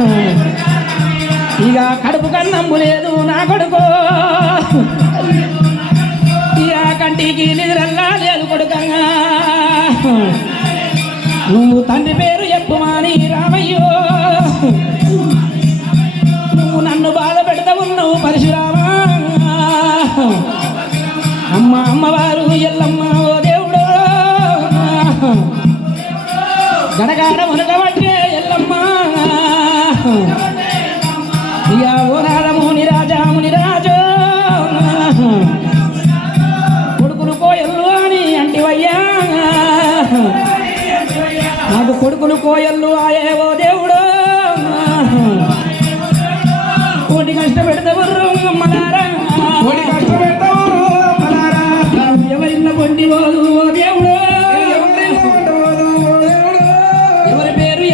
ఇక కడుపు కన్నంబు లేదు నా కొడుకో. ఇక కంటికి నిద్రల్లా లేదు కొడుకంగా. నువ్వు తండ్రి పేరు ఎప్పుమాని రామయ్యో. నువ్వు నన్ను బాధ పెడతా ఉన్నావు పరశురామా. అమ్మ అమ్మవారు ఎల్లమ్మ ఓ దేవుడు. గడగాడ మునగవాడు కొడుకులు కోయల్లు ఆయేవో దేవుడు. కోటి కష్టపెడతారు ఓ దేవుడు. ఎవరి పేరు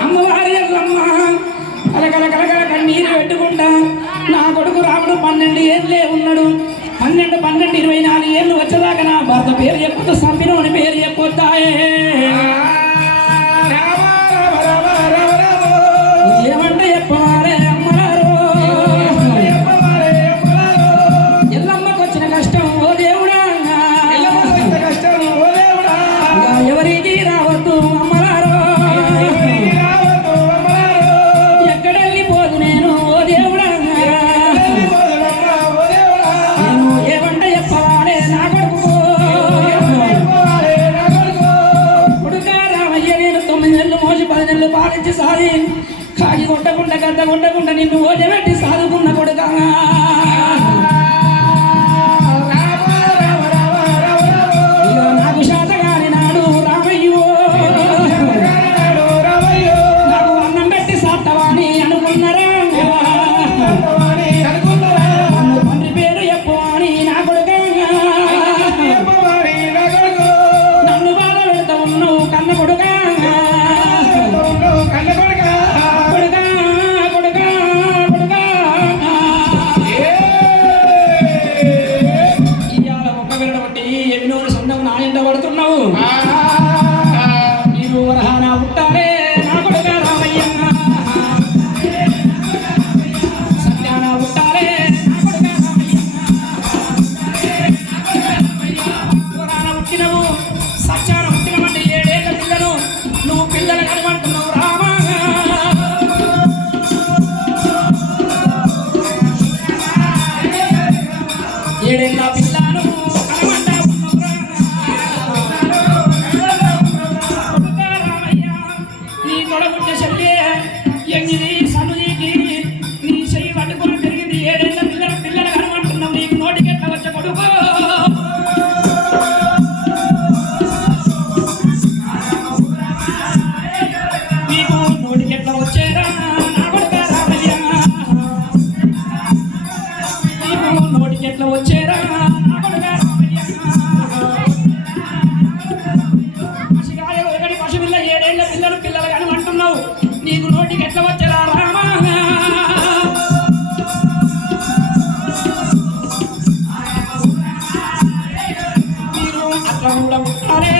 అమ్మవారి పెట్టుకుంటా. నా కొడుకు రాముడు పన్నెండు ఏళ్ళే ఉన్నాడు. పన్నెండు పన్నెండు ఇరవై నాలుగు ఏళ్ళు వచ్చేదాకా నా భర్త పేరు ఎక్కువ సమ్మిన పేరు చెప్పొద్దాయే. సాధించి సాధి కాగి కొట్టకుండా గద్ద కొట్టకుండా నిన్ను ఓటబెట్టి సాధుకున్న కొడుగా Kidding, not రోడ్డుకి ఎట్లా వచ్చారా రామా? మీరు అట్లా కూడా ఉంటారే